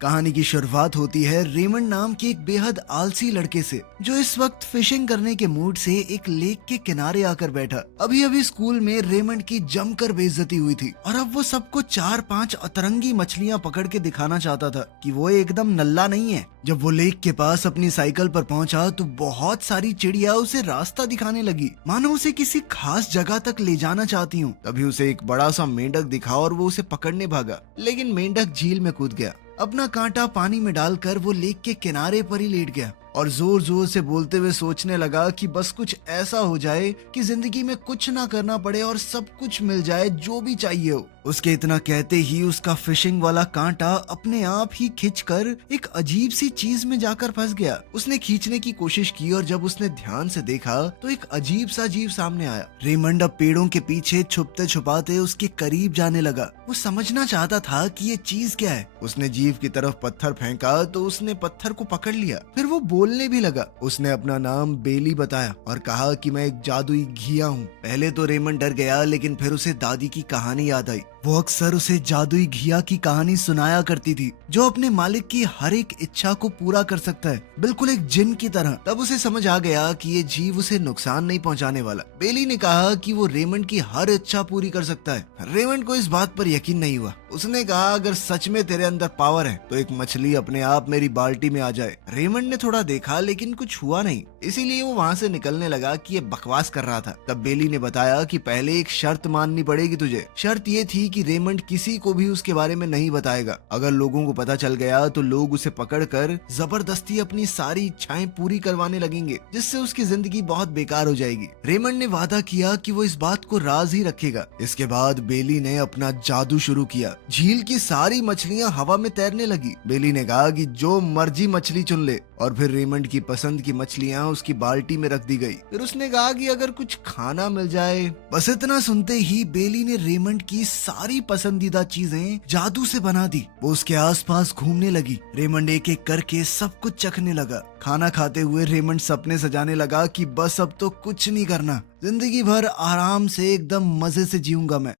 कहानी की शुरुआत होती है रेमंड नाम के एक बेहद आलसी लड़के से, जो इस वक्त फिशिंग करने के मूड से एक लेक के किनारे आकर बैठा। अभी अभी स्कूल में रेमंड की जमकर बेइज्जती हुई थी और अब वो सबको 4-5 अतरंगी मछलियां पकड़ के दिखाना चाहता था कि वो एकदम नल्ला नहीं है। जब वो लेक के पास अपनी साइकिल पर पहुंचा तो बहुत सारी चिड़िया उसे रास्ता दिखाने लगी, मानो उसे किसी खास जगह तक ले जाना चाहती हूँ। तभी उसे एक बड़ा सा मेंढक दिखा और वो उसे पकड़ने भागा, लेकिन मेंढक झील में कूद गया। अपना कांटा पानी में डालकर वो लेक के किनारे पर ही लेट गया और जोर जोर से बोलते हुए सोचने लगा कि बस कुछ ऐसा हो जाए कि जिंदगी में कुछ ना करना पड़े और सब कुछ मिल जाए जो भी चाहिए हो। उसके इतना कहते ही उसका फिशिंग वाला कांटा अपने आप ही खिंचकर एक अजीब सी चीज में जाकर फंस गया। उसने खींचने की कोशिश की और जब उसने ध्यान से देखा तो एक अजीब सा जीव सामने आया। रेमंड अब पेड़ों के पीछे छुपते छुपाते उसके करीब जाने लगा। वो समझना चाहता था कि ये चीज क्या है। उसने जीव की तरफ पत्थर फेंका तो उसने पत्थर को पकड़ लिया। फिर वो बोलने भी लगा। उसने अपना नाम बेली बताया और कहा कि मैं एक जादुई घिया हूँ। पहले तो रेमंड डर गया, लेकिन फिर उसे दादी की कहानी याद आई। वो अक्सर उसे जादुई घिया की कहानी सुनाया करती थी, जो अपने मालिक की हर एक इच्छा को पूरा कर सकता है, बिल्कुल एक जिन की तरह। तब उसे समझ आ गया कि ये जीव उसे नुकसान नहीं पहुंचाने वाला। बेली ने कहा कि वो रेमंड की हर इच्छा पूरी कर सकता है। रेमंड को इस बात पर यकीन नहीं हुआ। उसने कहा, अगर सच में तेरे अंदर पावर है तो एक मछली अपने आप मेरी बाल्टी में आ जाए। रेमंड ने थोड़ा देखा, लेकिन कुछ हुआ नहीं, इसीलिए वो वहाँ से निकलने लगा कि ये बकवास कर रहा था। तब बेली ने बताया कि पहले एक शर्त माननी पड़ेगी तुझे। शर्त ये थी कि रेमंड किसी को भी उसके बारे में नहीं बताएगा। अगर लोगों को पता चल गया तो लोग उसे पकड़कर जबरदस्ती अपनी सारी इच्छाएं पूरी करवाने लगेंगे, जिससे उसकी जिंदगी बहुत बेकार हो जाएगी। रेमंड ने वादा किया कि वो इस बात को राज ही रखेगा। इसके बाद बेली ने अपना जादू शुरू किया। झील की सारी मछलियां हवा में तैरने लगी। बेली ने कहा कि जो मर्जी मछली चुन ले, और फिर रेमंड की पसंद की मछलियां उसकी बाल्टी में रख दी गई। फिर उसने कहा कि अगर कुछ खाना मिल जाए। बस इतना सुनते ही बेली ने रेमंड की सारी पसंदीदा चीजें जादू से बना दी। वो उसके आसपास घूमने लगी। रेमंड एक एक करके सब कुछ चखने लगा। खाना खाते हुए रेमंड सपने सजाने लगा कि बस अब तो कुछ नहीं करना, जिंदगी भर आराम से एकदम मजे से जीऊंगा मैं।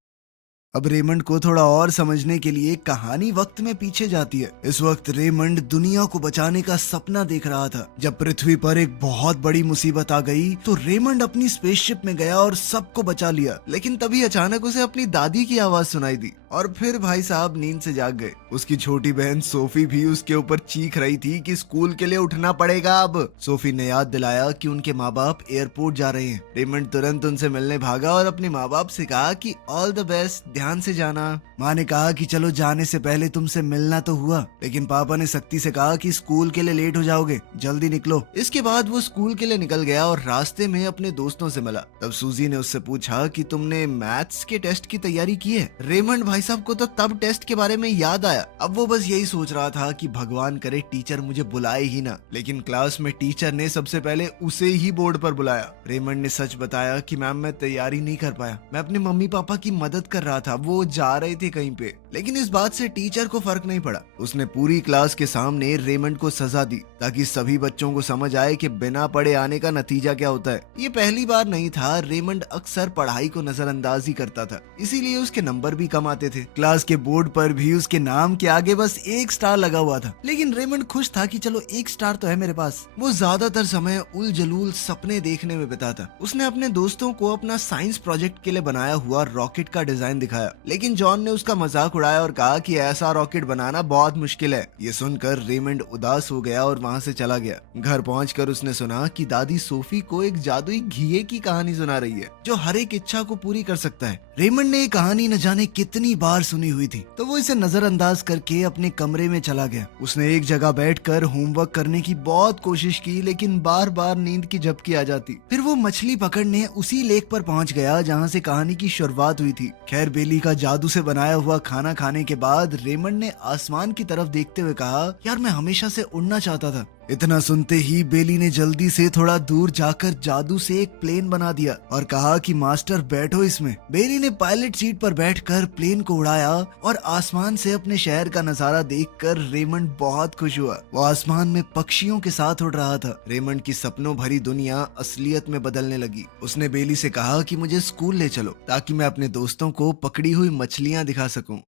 अब रेमंड को थोड़ा और समझने के लिए कहानी वक्त में पीछे जाती है। इस वक्त रेमंड दुनिया को बचाने का सपना देख रहा था। जब पृथ्वी पर एक बहुत बड़ी मुसीबत आ गई तो रेमंड अपनी स्पेसशिप में गया और सबको बचा लिया। लेकिन तभी अचानक उसे अपनी दादी की आवाज सुनाई दी और फिर भाई साहब नींद से जाग गए। उसकी छोटी बहन सोफी भी उसके ऊपर चीख रही थी कि स्कूल के लिए उठना पड़ेगा अब। सोफी ने याद दिलाया कि उनके माँ बाप एयरपोर्ट जा रहे हैं। रेमंड तुरंत उनसे मिलने भागा और अपने माँ बाप से कहा कि ऑल द बेस्ट, ध्यान से जाना। माँ ने कहा कि चलो जाने से पहले तुमसे मिलना तो हुआ, लेकिन पापा ने सख्ती से कहा कि स्कूल के लिए लेट हो जाओगे, जल्दी निकलो। इसके बाद वो स्कूल के लिए निकल गया और रास्ते में अपने दोस्तों से मिला। तब सूजी ने उससे पूछा कि तुमने मैथ्स के टेस्ट की तैयारी की है। रेमंड भाई साहब को तो तब टेस्ट के बारे में याद आया। अब वो बस यही सोच रहा था कि भगवान करे टीचर मुझे बुलाए ही ना। लेकिन क्लास में टीचर ने सबसे पहले उसे ही बोर्ड पर बुलाया। रेमंड ने सच बताया कि मैम मैं तैयारी नहीं कर पाया, मैं अपने मम्मी पापा की मदद कर रहा था, वो जा रहे थे कहीं पे। लेकिन इस बात से टीचर को फर्क नहीं पड़ा। उसने पूरी क्लास के सामने रेमंड को सजा दी ताकि सभी बच्चों को समझ आए कि बिना पढ़े आने का नतीजा क्या होता है। ये पहली बार नहीं था। रेमंड अक्सर पढ़ाई को नजरअंदाज ही करता था, इसीलिए उसके नंबर भी कम आते थे। क्लास के बोर्ड पर भी उसके नाम के आगे बस एक स्टार लगा हुआ था। लेकिन रेमंड खुश था कि चलो एक स्टार तो है मेरे पास। वो ज्यादातर समय उल जलूल सपने देखने में बिताता। उसने अपने दोस्तों को अपना साइंस प्रोजेक्ट के लिए बनाया हुआ रॉकेट का डिजाइन दिखाया, लेकिन जॉन ने उसका मजाक उड़ाया और कहा कि ऐसा रॉकेट बनाना बहुत मुश्किल है। ये सुनकर रेमंड उदास हो गया और वहाँ से चला गया। घर पहुंचकर उसने सुना कि दादी सोफी को एक जादुई घिये की कहानी सुना रही है, जो हर एक इच्छा को पूरी कर सकता है। रेमंड ने ये कहानी न जाने कितनी बार सुनी हुई थी, तो वो इसे नजरअंदाज करके अपने कमरे में चला गया। उसने एक जगह बैठकर होमवर्क करने की बहुत कोशिश की, लेकिन बार बार नींद की झपकी आ जाती। फिर वो मछली पकड़ने उसी लेक पर पहुंच गया जहां से कहानी की शुरुआत हुई थी। खैर, बेली का जादू से बनाया हुआ खाना खाने के बाद रेमंड ने आसमान की तरफ देखते हुए कहा, यार मैं हमेशा से उड़ना चाहता था। इतना सुनते ही बेली ने जल्दी से थोड़ा दूर जाकर जादू से एक प्लेन बना दिया और कहा कि मास्टर बैठो इसमें। बेली ने पायलट सीट पर बैठकर प्लेन को उड़ाया और आसमान से अपने शहर का नजारा देखकर रेमंड बहुत खुश हुआ। वो आसमान में पक्षियों के साथ उड़ रहा था। रेमंड की सपनों भरी दुनिया असलियत में बदलने लगी। उसने बेली से कहा कि मुझे स्कूल ले चलो ताकि मैं अपने दोस्तों को पकड़ी हुई मछलियां दिखा सकूं।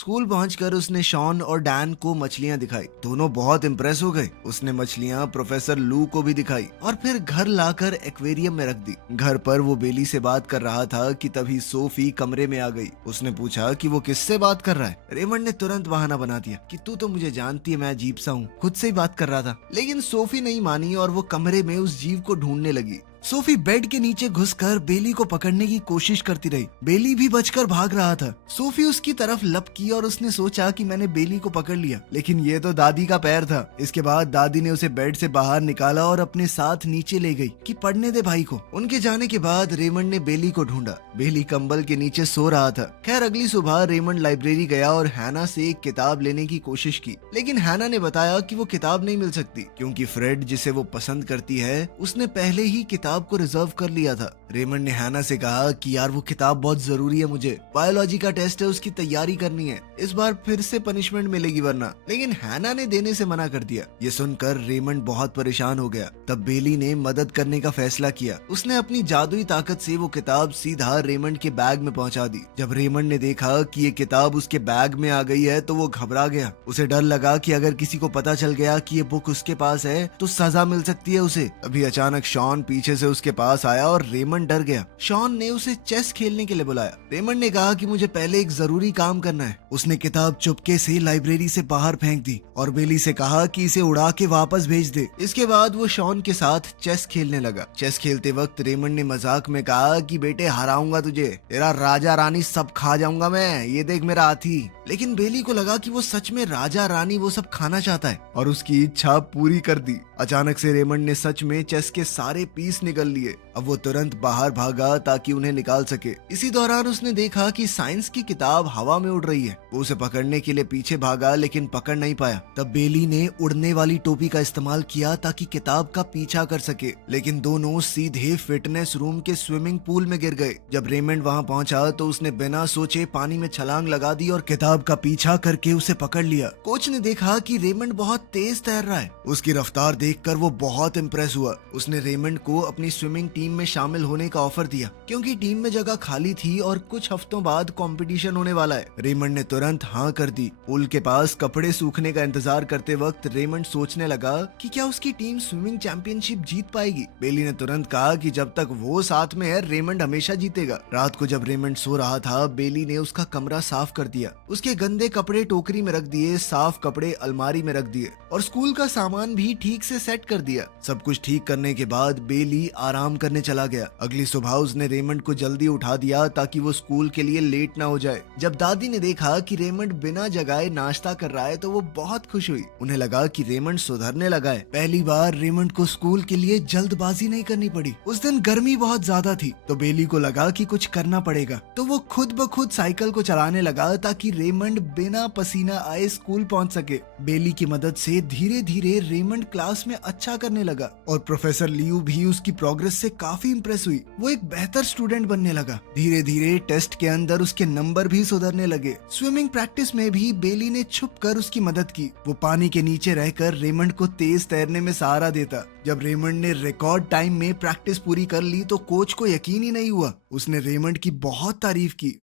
स्कूल पहुंचकर उसने शॉन और डैन को मछलियां दिखाई। दोनों बहुत इम्प्रेस हो गए। उसने मछलियां प्रोफेसर लू को भी दिखाई और फिर घर लाकर एक्वेरियम में रख दी। घर पर वो बेली से बात कर रहा था कि तभी सोफी कमरे में आ गई। उसने पूछा कि वो किससे बात कर रहा है। रेमंड ने तुरंत बहाना बना दिया कि तू तो मुझे जानती है, मैं अजीब सा हूँ, खुद से ही बात कर रहा था। लेकिन सोफी नहीं मानी और वो कमरे में उस जीव को ढूंढने लगी। सोफी बेड के नीचे घुसकर बेली को पकड़ने की कोशिश करती रही। बेली भी बचकर भाग रहा था। सोफी उसकी तरफ लपकी और उसने सोचा कि मैंने बेली को पकड़ लिया, लेकिन ये तो दादी का पैर था। इसके बाद दादी ने उसे बेड से बाहर निकाला और अपने साथ नीचे ले गई कि पढ़ने दे भाई को। उनके जाने के बाद रेमंड ने बेली को ढूंढा। बेली कंबल के नीचे सो रहा था। खैर अगली सुबह रेमंड लाइब्रेरी गया और हैना से एक किताब लेने की कोशिश की, लेकिन हैना ने बताया कि वो किताब नहीं मिल सकती क्योंकि फ्रेड जिसे वो पसंद करती है उसने पहले ही किताब को रिजर्व कर लिया था। रेमंड ने हैना से कहा कि यार वो किताब बहुत जरूरी है, मुझे बायोलॉजी का टेस्ट है, उसकी तैयारी करनी है, इस बार फिर से पनिशमेंट मिलेगी वरना। लेकिन हैना ने देने से मना कर दिया। ये सुनकर रेमंड बहुत परेशान हो गया। तब बेली ने मदद करने का फैसला किया। उसने अपनी जादुई ताकत से वो किताब सीधा रेमंड के बैग में पहुंचा दी। जब रेमंड ने देखा कि ये किताब उसके बैग में आ गई है तो वो घबरा गया। उसे डर लगा कि अगर किसी को पता चल गया कि ये बुक उसके पास है तो सजा मिल सकती है उसे। अभी अचानक शॉन पीछे से उसके पास आया और रेमंड डर गया। शॉन ने उसे चेस खेलने के लिए बुलाया। रेमंड ने कहा कि मुझे पहले एक जरूरी काम करना है। उसने किताब चुपके से लाइब्रेरी से बाहर फेंक दी और बेली से कहा कि इसे उड़ा के वापस भेज दे। इसके बाद वो शॉन के साथ चेस खेलने लगा। चेस खेलते वक्त रेमंड ने मजाक में कहा कि बेटे हराऊंगा तुझे, तेरा राजा रानी सब खा जाऊंगा मैं, ये देख मेरा हाथी। लेकिन बेली को लगा कि वो सच में राजा रानी वो सब खाना चाहता है और उसकी इच्छा पूरी कर दी। अचानक से रेमंड ने सच में चेस के सारे पीस निकल लिए। अब वो तुरंत बाहर भागा ताकि उन्हें निकाल सके। इसी दौरान उसने देखा कि साइंस की किताब हवा में उड़ रही है। वो उसे पकड़ने के लिए पीछे भागा लेकिन पकड़ नहीं पाया। तब बेली ने उड़ने वाली टोपी का इस्तेमाल किया ताकि किताब का पीछा कर सके, लेकिन दोनों सीधे फिटनेस रूम के स्विमिंग पूल में गिर गए। जब रेमंड वहां पहुंचा तो उसने बिना सोचे पानी में छलांग लगा दी और किताब का पीछा करके उसे पकड़ लिया। कोच ने देखा कि रेमंड बहुत तेज तैर रहा है। उसकी रफ्तार देखकर वो बहुत इम्प्रेस हुआ। उसने रेमंड को अपनी स्विमिंग टीम में शामिल होने का ऑफर दिया क्योंकि टीम में जगह खाली थी और कुछ हफ्तों बाद कंपटीशन होने वाला है। रेमंड ने तुरंत हाँ कर दी। पूल के पास कपड़े सूखने का इंतजार करते वक्त रेमंड सोचने लगा कि क्या उसकी टीम स्विमिंग चैंपियनशिप जीत पाएगी। बेली ने तुरंत कहा कि जब तक वो साथ में है रेमंड हमेशा जीतेगा। रात को जब रेमंड सो रहा था बेली ने उसका कमरा साफ कर दिया। उसके गंदे कपड़े टोकरी में रख दिए, साफ कपड़े अलमारी में रख दिए और स्कूल का सामान भी ठीक से सेट कर दिया। सब कुछ ठीक करने के बाद बेली आराम करने चला गया। अगली सुबह उसने रेमंड को जल्दी उठा दिया ताकि वो स्कूल के लिए लेट ना हो जाए। जब दादी ने देखा कि रेमंड बिना जगाए नाश्ता कर रहा है तो वो बहुत खुश हुई। उन्हें लगा कि रेमंड सुधरने लगा है। पहली बार रेमंड को स्कूल के लिए जल्दबाजी नहीं करनी पड़ी। उस दिन गर्मी बहुत ज्यादा थी तो बेली को लगा कि कुछ करना पड़ेगा, तो वो खुद ब खुद साइकिल को चलाने लगा ताकि रेमंड बिना पसीना आए स्कूल पहुंच सके। बेली की मदद से धीरे धीरे रेमंड क्लास में अच्छा करने लगा और प्रोफेसर लियू भी उसकी प्रोग्रेस से काफी इम्प्रेस हुई। वो एक बेहतर स्टूडेंट बनने लगा। धीरे धीरे टेस्ट के अंदर उसके नंबर भी सुधरने लगे। स्विमिंग प्रैक्टिस में भी बेली ने छुपकर उसकी मदद की। वो पानी के नीचे रहकर रेमंड को तेज तैरने में सहारा देता। जब रेमंड ने रिकॉर्ड टाइम में प्रैक्टिस पूरी कर ली तो कोच को यकीन ही नहीं हुआ। उसने रेमंड की बहुत तारीफ की।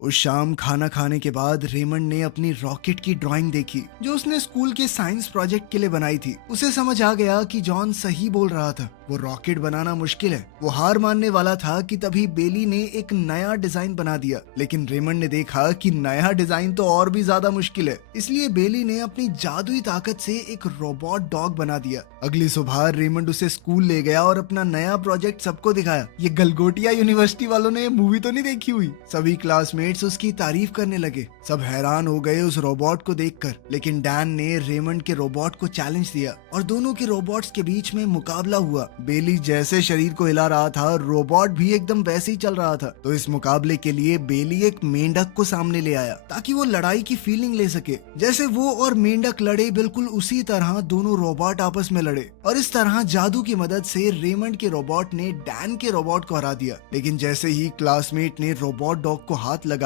उस शाम खाना खाने के बाद रेमंड ने अपनी रॉकेट की ड्राइंग देखी जो उसने स्कूल के साइंस प्रोजेक्ट के लिए बनाई थी। उसे समझ आ गया कि जॉन सही बोल रहा था, वो रॉकेट बनाना मुश्किल है। वो हार मानने वाला था कि तभी बेली ने एक नया डिजाइन बना दिया, लेकिन रेमंड ने देखा कि नया डिजाइन तो और भी ज्यादा मुश्किल है। इसलिए बेली ने अपनी जादुई ताकत से एक रोबोट डॉग बना दिया। अगली सुबह रेमंड उसे स्कूल ले गया और अपना नया प्रोजेक्ट सबको दिखाया। ये गलगोटिया यूनिवर्सिटी वालों ने मूवी तो नहीं देखी हुई। सभी क्लासमेट उसकी तारीफ करने लगे। सब हैरान हो गए उस रोबोट को देखकर, लेकिन डैन ने रेमंड के रोबोट को चैलेंज दिया और दोनों के रोबोट्स के बीच में मुकाबला हुआ। बेली जैसे शरीर को हिला रहा था रोबोट भी एकदम वैसे ही चल रहा था। तो इस मुकाबले के लिए बेली एक मेंढक को सामने ले आया ताकि वो लड़ाई की फीलिंग ले सके। जैसे वो और मेंढक लड़े बिल्कुल उसी तरह दोनों रोबोट आपस में लड़े और इस तरह जादू की मदद से रेमंड के रोबोट ने डैन के रोबोट को हरा दिया। लेकिन जैसे ही क्लासमेट ने रोबोट डॉग को हाथ लगाया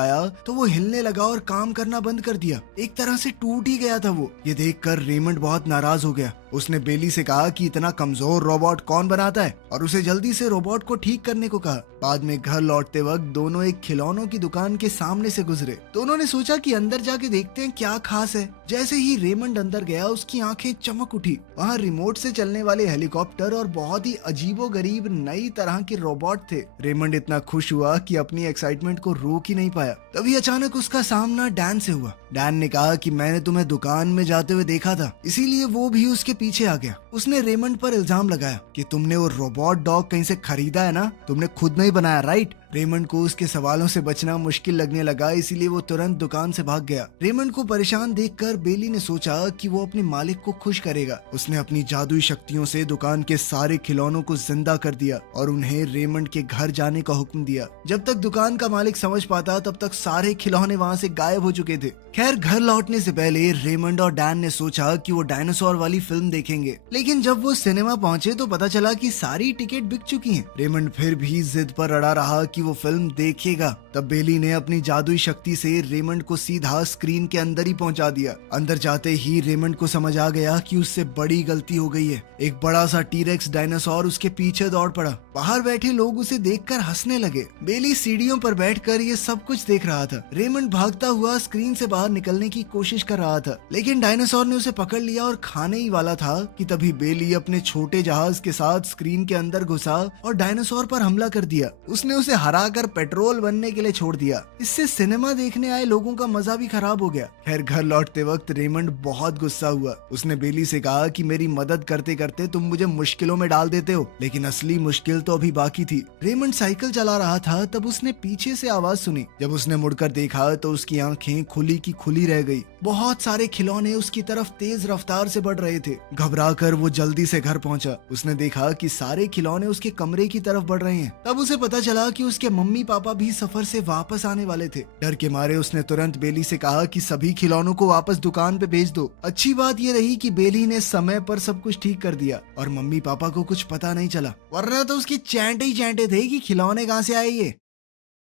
तो वो हिलने लगा और काम करना बंद कर दिया। एक तरह से टूट ही गया था वो। ये देखकर रेमंड बहुत नाराज हो गया। उसने बेली से कहा कि इतना कमजोर रोबोट कौन बनाता है और उसे जल्दी से रोबोट को ठीक करने को कहा। बाद में घर लौटते वक्त दोनों एक खिलौनों की दुकान के सामने से गुजरे। दोनों ने सोचा कि अंदर जाके देखते हैं क्या खास है। जैसे ही रेमंड अंदर गया उसकी आंखें चमक उठी। वहाँ रिमोट से चलने वाले हेलीकॉप्टर और बहुत ही अजीबोगरीब नई तरह के रोबोट थे। रेमंड इतना खुश हुआ कि अपनी एक्साइटमेंट को रोक ही नहीं पाया। तभी अचानक उसका सामना डैन से हुआ। डैन ने कहा कि मैंने तुम्हें दुकान में जाते हुए देखा था, इसीलिए वो भी उसके पीछे आ गया। उसने रेमंड पर इल्जाम लगाया कि तुमने वो रोबोट डॉग कहीं से खरीदा है ना, तुमने खुद नहीं बनाया, राइट? रेमंड को उसके सवालों से बचना मुश्किल लगने लगा, इसीलिए वो तुरंत दुकान से भाग गया। रेमंड को परेशान देखकर बेली ने सोचा कि वो अपने मालिक को खुश करेगा। उसने अपनी जादुई शक्तियों से दुकान के सारे खिलौनों को जिंदा कर दिया और उन्हें रेमंड के घर जाने का हुक्म दिया। जब तक दुकान का मालिक समझ पाता तब तक सारे खिलौने वहाँ से गायब हो चुके थे। खैर, घर लौटने से पहले रेमंड और डैन ने सोचा कि वो डायनासोर वाली फिल्म देखेंगे, लेकिन जब वो सिनेमा पहुंचे तो पता चला कि सारी टिकट बिक चुकी हैं। रेमंड फिर भी जिद पर अड़ा रहा कि वो फिल्म देखेगा। तब बेली ने अपनी जादुई शक्ति से रेमंड को सीधा स्क्रीन के अंदर ही पहुंचा दिया। अंदर जाते ही रेमंड को समझ आ गया कि उससे बड़ी गलती हो गई है। एक बड़ा सा टीरेक्स डायनासोर उसके पीछे दौड़ पड़ा। बाहर बैठे लोग उसे देखकर हंसने लगे। बेली सीढ़ियों पर बैठकर ये सब कुछ देख रहा था। रेमंड भागता हुआ स्क्रीन से बाहर निकलने की कोशिश कर रहा था, लेकिन डायनासोर ने उसे पकड़ लिया और खाने ही वाला था कि तभी बेली अपने छोटे जहाज के साथ स्क्रीन के अंदर घुसा और डायनासोर पर हमला कर दिया। उसने उसे हराकर पेट्रोल बनने के लिए छोड़ दिया। इससे सिनेमा देखने आए लोगों का मजा भी खराब हो गया। खैर, घर लौटते वक्त रेमंड बहुत गुस्सा हुआ। उसने बेली से कहा कि मेरी मदद करते करते तुम मुझे मुश्किलों में डाल देते हो, लेकिन असली मुश्किल तो अभी बाकी थी। रेमंड साइकिल चला रहा था, तब उसने पीछे से आवाज सुनी। जब उसने मुड़कर देखा तो उसकी आंखें खुली की खुली रह गई। बहुत सारे खिलौने उसकी तरफ तेज रफ्तार से बढ़ रहे थे। घबराकर वो जल्दी से घर पहुंचा। उसने देखा कि सारे खिलौने उसके कमरे की तरफ बढ़ रहे हैं। तब उसे पता चला कि उसके मम्मी पापा भी सफर से वापस आने वाले थे। डर के मारे उसने तुरंत बेली से कहा कि सभी खिलौनों को वापस दुकान पे भेज दो। अच्छी बात ये रही कि बेली ने समय पर सब कुछ ठीक कर दिया और मम्मी पापा को कुछ पता नहीं चला, वरना तो उसके चैंटे ही चैंटे थे कि खिलौने कहाँ से आए ये।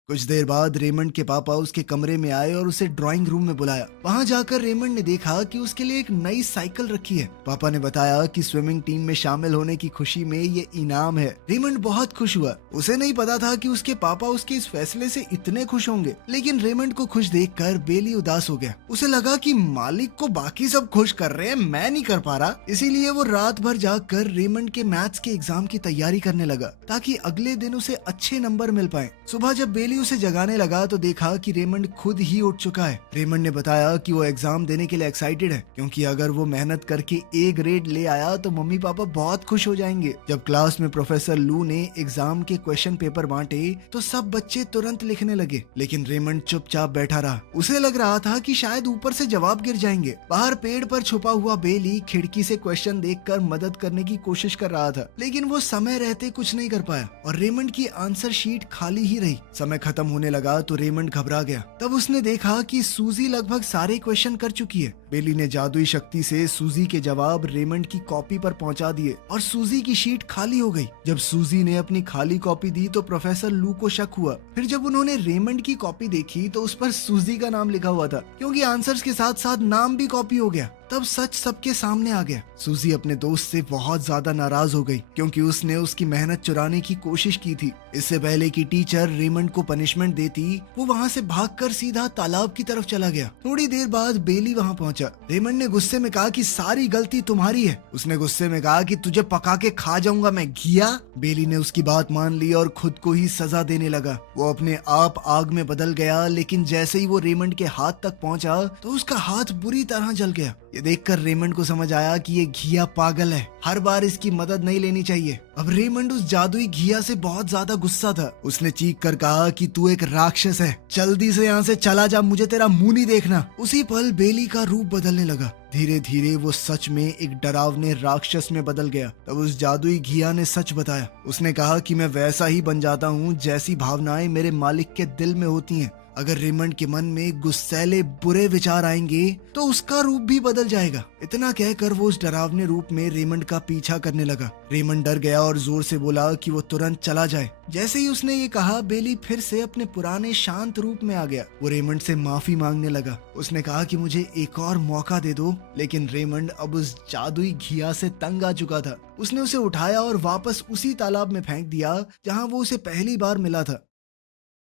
कुछ देर बाद रेमंड के पापा उसके कमरे में आए और उसे ड्राइंग रूम में बुलाया। वहां जाकर रेमंड ने देखा कि उसके लिए एक नई साइकिल रखी है। पापा ने बताया कि स्विमिंग टीम में शामिल होने की खुशी में ये इनाम है। रेमंड बहुत खुश हुआ। उसे नहीं पता था कि उसके पापा उसके इस फैसले से इतने खुश होंगे, लेकिन रेमंड को खुश देखकर बेली उदास हो गया। उसे लगा कि मालिक को बाकी सब खुश कर रहे हैं, मैं नहीं कर पा रहा। इसीलिए वो रात भर जागकर रेमंड के मैथ्स के एग्जाम की तैयारी करने लगा ताकि अगले दिन उसे अच्छे नंबर मिल पाए। सुबह जब बेली उसे जगाने लगा तो देखा कि रेमंड खुद ही उठ चुका है। रेमंड ने बताया कि वो एग्जाम देने के लिए एक्साइटेड है, क्योंकि अगर वो मेहनत करके ए ग्रेड ले आया तो मम्मी पापा बहुत खुश हो जाएंगे। जब क्लास में प्रोफेसर लू ने एग्जाम के क्वेश्चन पेपर बांटे तो सब बच्चे तुरंत लिखने लगे, लेकिन रेमंड चुपचाप बैठा रहा। उसे लग रहा था कि शायद ऊपर से जवाब गिर जाएंगे। बाहर पेड़ पर छुपा हुआ बेली खिड़की से क्वेश्चन देखकर मदद करने की कोशिश कर रहा था, लेकिन वो समय रहते कुछ नहीं कर पाया और रेमंड की आंसर शीट खाली ही रही। समय खत्म होने लगा तो रेमंड घबरा गया। तब उसने देखा कि सूजी लगभग सारे क्वेश्चन कर चुकी है। बेली ने जादुई शक्ति से सूजी के जवाब रेमंड की कॉपी पर पहुंचा दिए और सूजी की शीट खाली हो गई। जब सूजी ने अपनी खाली कॉपी दी तो प्रोफेसर लू को शक हुआ। फिर जब उन्होंने रेमंड की कॉपी देखी तो उस पर सूजी का नाम लिखा हुआ था, क्योंकि आंसर्स के साथ साथ नाम भी कॉपी हो गया। तब सच सबके सामने आ गया। सूजी अपने दोस्त से बहुत ज्यादा नाराज हो गई, क्योंकि उसने उसकी मेहनत चुराने की कोशिश की थी। इससे पहले कि टीचर रेमंड को पनिशमेंट देती, वो वहाँ से भागकर सीधा तालाब की तरफ चला गया। थोड़ी देर बाद बेली वहाँ पहुँचा। रेमंड ने गुस्से में कहा कि सारी गलती तुम्हारी है। उसने गुस्से में कहा कि तुझे पका के खा जाऊंगा मैं, घिया। बेली ने उसकी बात मान ली और खुद को ही सजा देने लगा। वो अपने आप आग में बदल गया, लेकिन जैसे ही वो रेमंड के हाथ तक पहुँचा तो उसका हाथ बुरी तरह जल गया। ये देखकर रेमंड को समझ आया कि ये घिया पागल है, हर बार इसकी मदद नहीं लेनी चाहिए। अब रेमंड उस जादुई घिया से बहुत ज्यादा गुस्सा था। उसने चीख कर कहा कि तू एक राक्षस है, जल्दी से यहाँ से चला जा, मुझे तेरा मुंह नहीं देखना। उसी पल बेली का रूप बदलने लगा। धीरे धीरे वो सच में एक डरावने राक्षस में बदल गया। तब उस जादुई घिया ने सच बताया। उसने कहा कि मैं वैसा ही बन जाता हूँ जैसी भावनाएं मेरे मालिक के दिल में होती हैं। अगर रेमंड के मन में गुस्सैले बुरे विचार आएंगे तो उसका रूप भी बदल जाएगा। इतना कहकर वो उस डरावने रूप में रेमंड का पीछा करने लगा। रेमंड डर गया और जोर से बोला कि वो तुरंत चला जाए। जैसे ही उसने ये कहा, बेली फिर से अपने पुराने शांत रूप में आ गया। वो रेमंड से माफी मांगने लगा। उसने कहा कि मुझे एक और मौका दे दो, लेकिन रेमंड अब उस जादुई घिया से तंग आ चुका था। उसने उसे उठाया और वापस उसी तालाब में फेंक दिया जहां वो उसे पहली बार मिला था।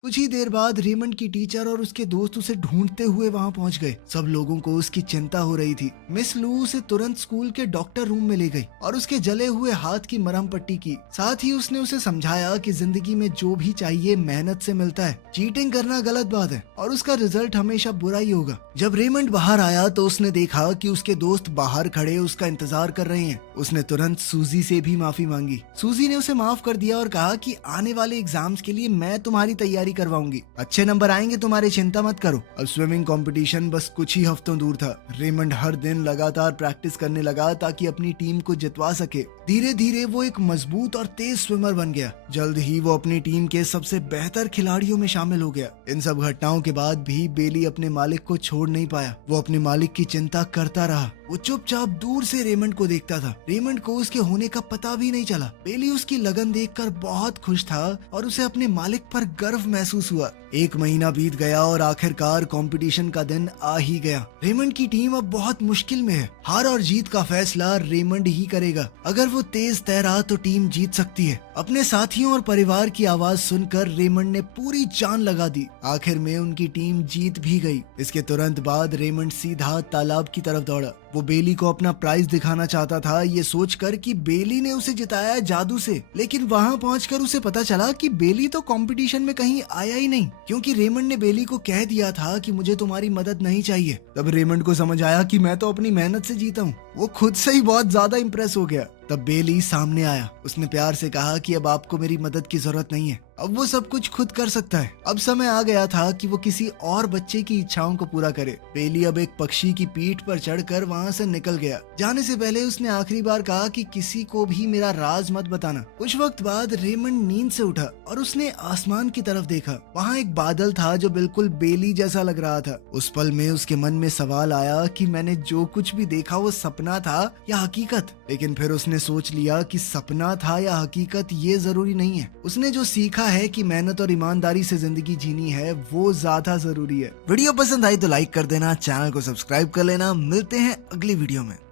कुछ ही देर बाद रेमंड की टीचर और उसके दोस्त उसे ढूंढते हुए वहां पहुंच गए। सब लोगों को उसकी चिंता हो रही थी। मिस लू उसे तुरंत स्कूल के डॉक्टर रूम में ले गई और उसके जले हुए हाथ की मरहम पट्टी की। साथ ही उसने उसे समझाया कि जिंदगी में जो भी चाहिए मेहनत से मिलता है। चीटिंग करना गलत बात है और उसका रिजल्ट हमेशा बुरा ही होगा। जब रेमंड बाहर आया तो उसने देखा कि उसके दोस्त बाहर खड़े उसका इंतजार कर रहे हैं। उसने तुरंत सूजी से भी माफी मांगी। सूजी ने उसे माफ कर दिया और कहा कि आने वाले एग्जाम्स के लिए मैं तुम्हारी तैयारी करवाऊंगी। अच्छे नंबर आएंगे तुम्हारे, चिंता मत करो। अब स्विमिंग कंपटीशन बस कुछ ही हफ्तों दूर था। रेमंड हर दिन लगातार प्रैक्टिस करने लगा ताकि अपनी टीम को जितवा सके। धीरे धीरे वो एक मजबूत और तेज स्विमर बन गया। जल्द ही वो अपनी टीम के सबसे बेहतर खिलाड़ियों में शामिल हो गया। इन सब घटनाओं के बाद भी बेली अपने मालिक को छोड़ नहीं पाया। वो अपने मालिक की चिंता करता रहा। वो चुपचाप दूर से रेमंड को देखता था। रेमंड को उसके होने का पता भी नहीं चला। बेली उसकी लगन देखकर बहुत खुश था और उसे अपने मालिक पर गर्व महसूस हुआ। एक महीना बीत गया और आखिरकार कंपटीशन का दिन आ ही गया। रेमंड की टीम अब बहुत मुश्किल में है। हार और जीत का फैसला रेमंड ही करेगा। अगर वो तेज तैरा तो टीम जीत सकती है। अपने साथियों और परिवार की आवाज सुनकर रेमंड ने पूरी जान लगा दी। आखिर में उनकी टीम जीत भी गई। इसके तुरंत बाद रेमंड सीधा तालाब की तरफ दौड़ा। वो बेली को अपना प्राइज दिखाना चाहता था, ये सोचकर कि बेली ने उसे जिताया जादू से। लेकिन वहां पहुंचकर उसे पता चला कि बेली तो कंपटीशन में कहीं आया ही नहीं, क्योंकि रेमंड ने बेली को कह दिया था कि मुझे तुम्हारी मदद नहीं चाहिए। तब रेमंड को समझ आया कि मैं तो अपनी मेहनत से जीता हूँ। वो खुद से ही बहुत ज्यादा इम्प्रेस हो गया। तब बेली सामने आया। उसने प्यार से कहा कि अब आपको मेरी मदद की जरूरत नहीं है। अब वो सब कुछ खुद कर सकता है। अब समय आ गया था कि वो किसी और बच्चे की इच्छाओं को पूरा करे। बेली अब एक पक्षी की पीठ पर चढ़कर वहां से निकल गया। जाने से पहले उसने आखिरी बार कहा कि किसी को भी मेरा राज मत बताना। कुछ वक्त बाद रेमंड नींद से उठा और उसने आसमान की तरफ देखा। वहाँ एक बादल था जो बिल्कुल बेली जैसा लग रहा था। उस पल में उसके मन में सवाल आया कि मैंने जो कुछ भी देखा वो सपना था या हकीकत। लेकिन फिर उसने सोच लिया कि सपना था या हकीकत ये जरूरी नहीं है। उसने जो सीखा है कि मेहनत और ईमानदारी से जिंदगी जीनी है वो ज्यादा जरूरी है। वीडियो पसंद आई तो लाइक कर देना, चैनल को सब्सक्राइब कर लेना। मिलते हैं अगली वीडियो में।